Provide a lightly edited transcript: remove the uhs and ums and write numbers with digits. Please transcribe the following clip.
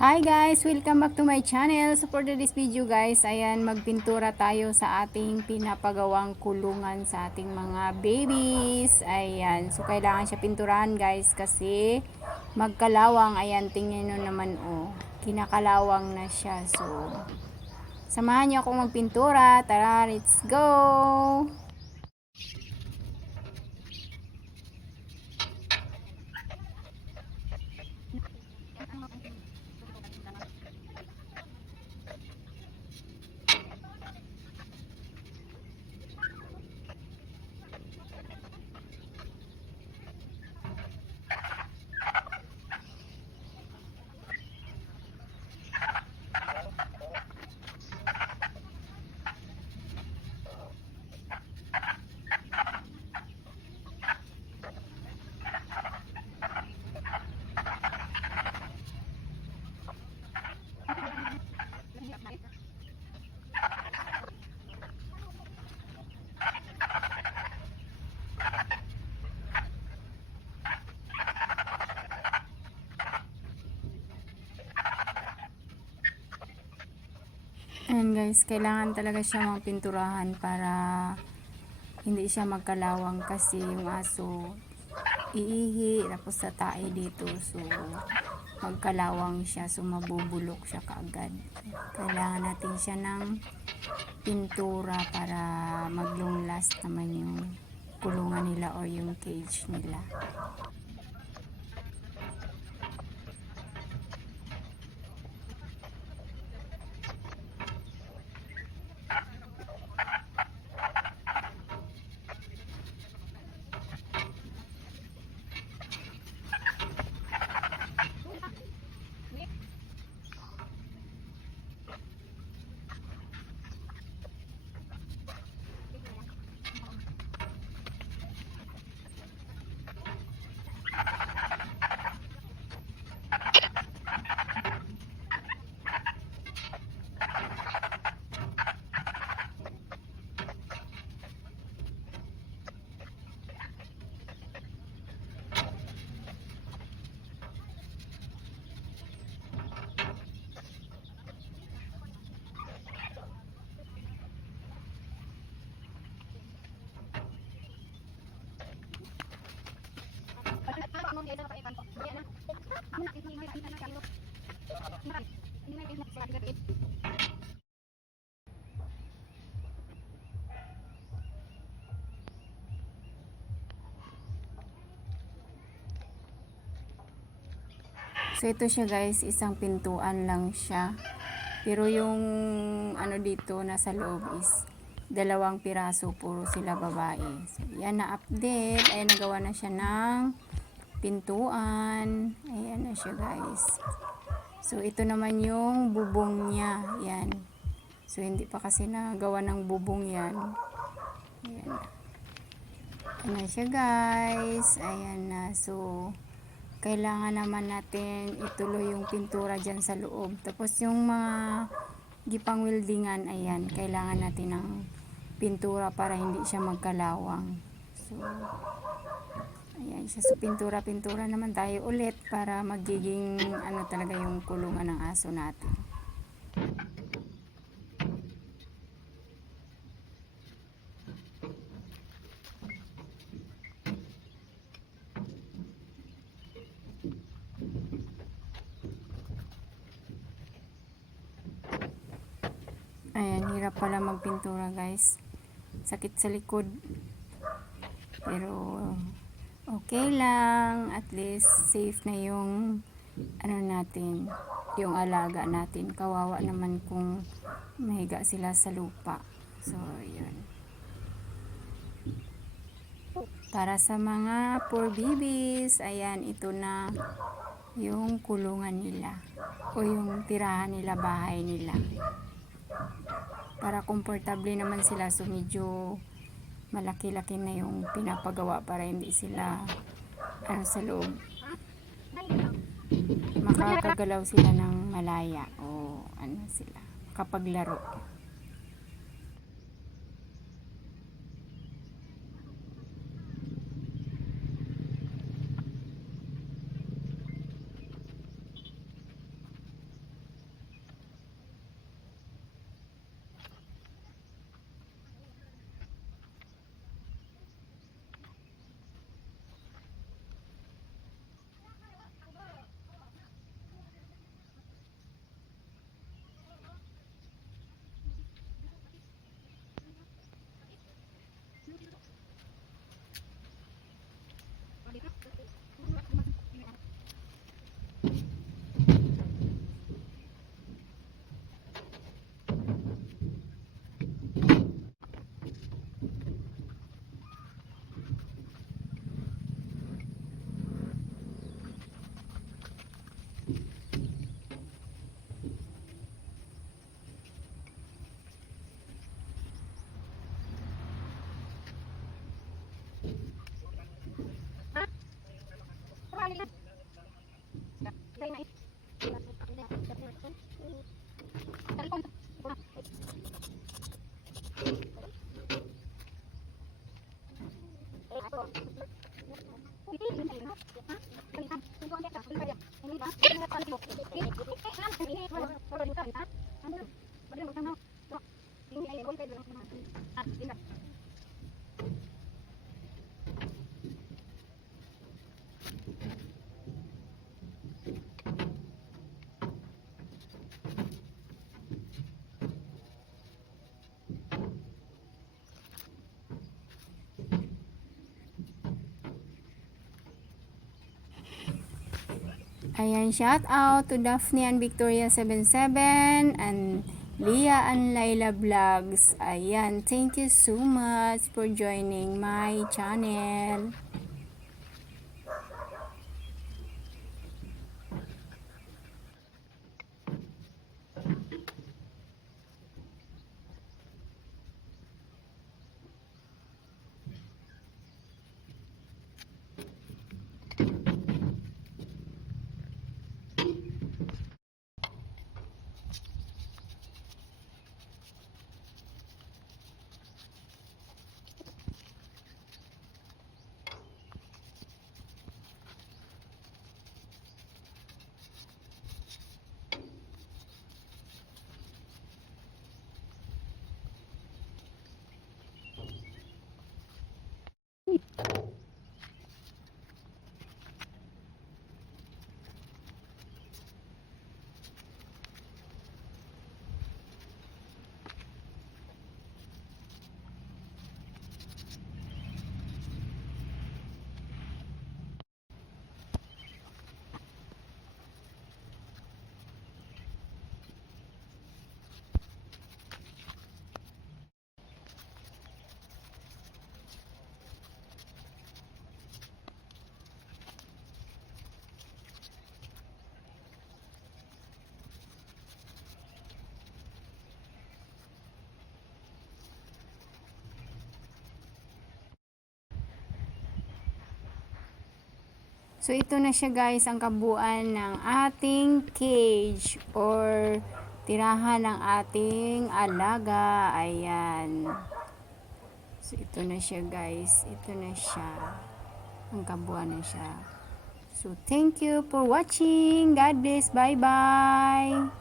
Hi guys! Welcome back to my channel. So for this video guys, ayan, magpintura tayo sa ating pinapagawang kulungan sa ating mga babies. Ayan, so kailangan siya pinturahan guys kasi magkalawang. Ayan, tingnan nyo naman oh, kinakalawang na siya. So, samahan nyo akong magpintura. Tara, let's go! Ayan guys, kailangan talaga siya magpinturahan para hindi siya magkalawang kasi yung aso iihi tapos sa tae dito, so magkalawang siya, so mabubulok siya kaagad. Kailangan natin siya ng pintura para mag long last naman yung kulungan nila o yung cage nila. So ito siya guys, isang pintuan lang siya. Pero yung ano dito nasa loob is 2 piraso, puro sila babae. So yan na update, ay nagawa na siya ng pintuan. Ayan na siya guys. So ito naman yung bubong niya, yan. So hindi pa kasi nagawa ng bubong yan. Ayan. Ayan na siya guys. Ayan na. So kailangan naman natin ituloy yung pintura dyan sa loob. Tapos yung mga gipang weldingan, ayan, kailangan natin ng pintura para hindi siya magkalawang. So, ayan siya. So, pintura naman tayo ulit para magiging ano talaga yung kulungan ng aso natin. Ayan, hirap pala magpintura guys. Sakit sa likod. Pero okay lang. At least safe na yung ano natin, yung alaga natin. Kawawa naman kung mahiga sila sa lupa. So, yun. Para sa mga poor babies, ayan, ito na yung kulungan nila. O yung tirahan nila, bahay nila. Para komportable naman sila, so medyo malaki-laki na yung pinapagawa para hindi sila ano sa loob makakagalaw sila ng malaya o ano sila kapaglaro. Ayan, shout out to Daphne and Victoria 77 and Leah and Laila Vlogs. Ayan, thank you so much for joining my channel. So, ito na siya guys, ang kabuuan ng ating cage or tirahan ng ating alaga. Ayan. So, ito na siya guys. Ito na siya. Ang kabuuan na siya. So, thank you for watching. God bless. Bye-bye.